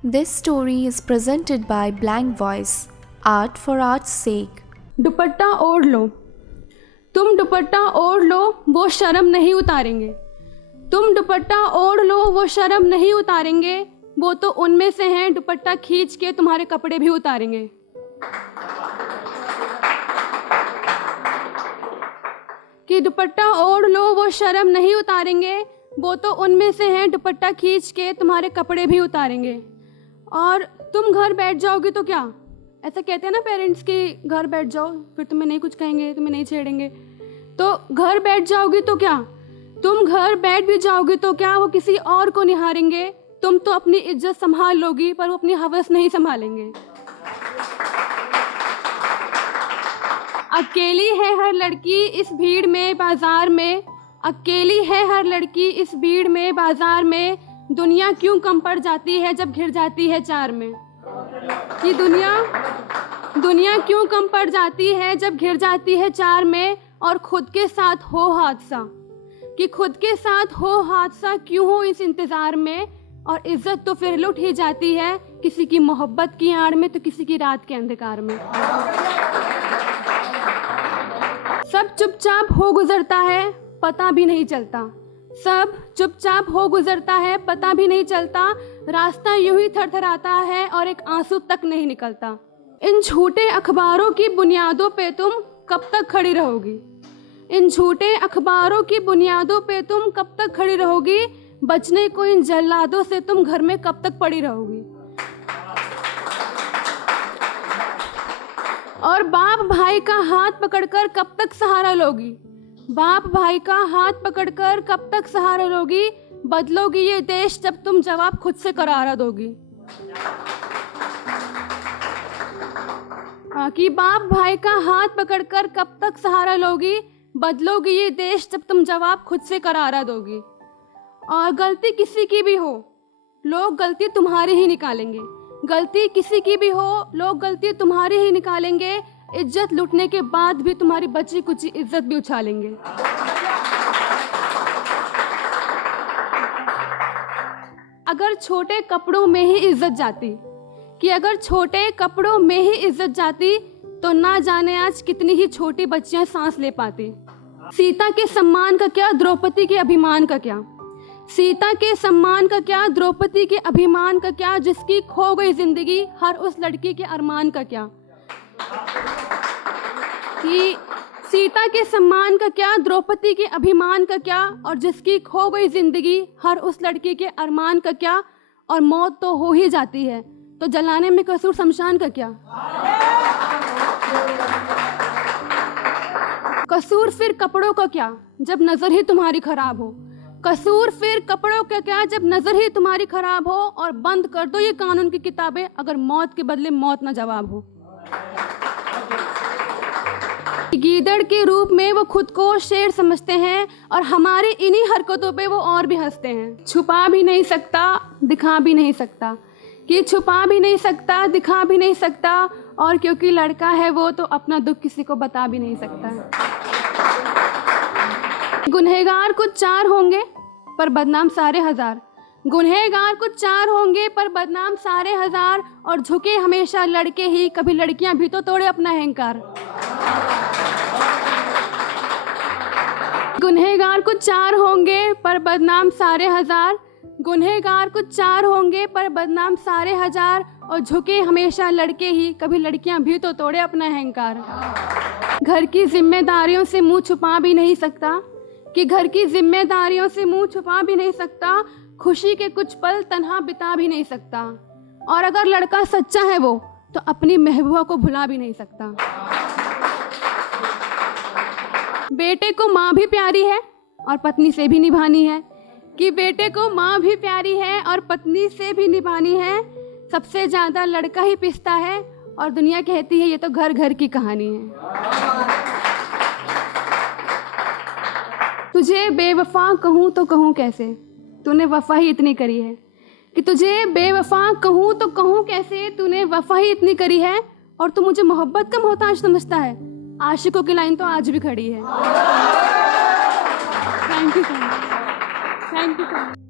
This story is presented by Blank Voice, Art for Art's sake. दुपट्टा ओढ़ लो, तुम दुपट्टा ओढ़ लो, वो शर्म नहीं उतारेंगे। तुम दुपट्टा ओढ़ लो, वो शर्म नहीं उतारेंगे। वो तो उनमें से हैं दुपट्टा खींच के तुम्हारे कपड़े भी उतारेंगे। कि दुपट्टा ओढ़ लो, वो शर्म नहीं उतारेंगे। वो तो उनमें से हैं दुपट्टा खींच के तुम्हारे कपड़े भी उतारेंगे। और तुम घर बैठ जाओगी तो क्या, ऐसा कहते हैं ना पेरेंट्स कि घर बैठ जाओ, फिर तुम्हें नहीं कुछ कहेंगे, तुम्हें नहीं छेड़ेंगे। तो घर बैठ जाओगी तो क्या, तुम घर बैठ भी जाओगी तो क्या, वो किसी और को निहारेंगे। तुम तो अपनी इज्जत संभाल लोगी, पर वो अपनी हवस नहीं संभालेंगे। अकेली है हर लड़की इस भीड़ में बाजार में, अकेली है हर लड़की इस भीड़ में बाजार में। दुनिया क्यों कम पड़ जाती है जब घिर जाती है चार में। कि दुनिया क्यों कम पड़ जाती है जब घिर जाती है चार में। और खुद के साथ हो हादसा, कि खुद के साथ हो हादसा, क्यों हो इस इंतज़ार में। और इज्जत तो फिर लुट ही जाती है, किसी की मोहब्बत की आड़ में तो किसी की रात के अंधकार में। सब चुपचाप हो गुजरता है, पता भी नहीं चलता। सब चुपचाप हो गुजरता है, पता भी नहीं चलता। रास्ता यूं ही थरथराता है और एक आंसू तक नहीं निकलता। इन झूठे अखबारों की बुनियादों पे तुम कब तक खड़ी रहोगी। इन झूठे अखबारों की बुनियादों पे तुम कब तक खड़ी रहोगी। बचने को इन जल्लादों से तुम घर में कब तक पड़ी रहोगी। और बाप भाई का हाथ पकड़कर कब तक सहारा लोगी। बाप भाई का हाथ पकड़कर कब तक सहारा लोगी। बदलोगी ये देश जब तुम जवाब खुद से करारा दोगी। कि बाप भाई का हाथ पकड़कर कब तक सहारा लोगी। बदलोगी ये देश जब तुम जवाब खुद से करारा दोगी। और गलती किसी की भी हो, लोग गलती तुम्हारी ही निकालेंगे। गलती किसी की भी हो, लोग गलती तुम्हारी ही निकालेंगे। इज्जत लूटने के बाद भी तुम्हारी बची कुची इज्जत भी उछालेंगे। अगर छोटे कपड़ों में ही इज्जत जाती, कि अगर छोटे कपड़ों में ही इज्जत जाती, तो ना जाने आज कितनी ही छोटी बच्चियां सांस ले पाती। सीता के सम्मान का क्या, द्रौपदी के अभिमान का क्या। सीता के सम्मान का क्या, द्रौपदी के अभिमान का क्या। जिसकी खो गई जिंदगी, हर उस लड़की के अरमान का क्या। कि सीता के सम्मान का क्या, द्रौपदी के अभिमान का क्या। और जिसकी खो गई जिंदगी, हर उस लड़की के अरमान का क्या। और मौत तो हो ही जाती है, तो जलाने में कसूर शमशान का क्या। कसूर फिर कपड़ों का क्या, जब नजर ही तुम्हारी खराब हो। कसूर फिर कपड़ों का क्या, जब नजर ही तुम्हारी खराब हो। और बंद कर दो ये कानून की किताबें, अगर मौत के बदले मौत ना जवाब हो। गीदड़ के रूप में वो खुद को शेर समझते हैं, और हमारी इन्हीं हरकतों पे वो और भी हंसते हैं। छुपा भी नहीं सकता, दिखा भी नहीं सकता। कि छुपा भी नहीं सकता, दिखा भी नहीं सकता। और क्योंकि लड़का है वो, तो अपना दुख किसी को बता भी नहीं सकता। गुनहगार कुछ चार होंगे पर बदनाम सारे हजार। गुनहगार कुछ चार होंगे पर बदनाम सारे हजार। और झुके हमेशा लड़के ही, कभी लड़कियां भी तो तोड़े अपना अहंकार। गुनहगार कुछ चार होंगे पर बदनाम सारे हजार। गुनहगार कुछ चार होंगे पर बदनाम सारे हजार। और झुके हमेशा लड़के ही, कभी लड़कियां भी तो तोड़े अपना अहंकार। घर की जिम्मेदारियों से मुंह छुपा भी नहीं सकता, कि घर की जिम्मेदारियों से मुंह छुपा भी नहीं सकता। खुशी के कुछ पल तन्हा बिता भी नहीं सकता। और अगर लड़का सच्चा है वो, तो अपनी महबूबा को भुला भी नहीं सकता। बेटे को माँ भी प्यारी है और पत्नी से भी निभानी है। कि बेटे को माँ भी प्यारी है और पत्नी से भी निभानी है। सबसे ज़्यादा लड़का ही पिसता है, और दुनिया कहती है ये तो घर घर की कहानी है। तुझे बेवफा कहूँ तो कहूँ कैसे, तूने वफा ही इतनी करी है। कि तुझे बेवफा कहूँ तो कहूँ कैसे, तूने वफा ही इतनी करी है। और तू मुझे मोहब्बत का मोहताज समझता है। आशिकों की लाइन तो आज भी खड़ी है। Thank you so much.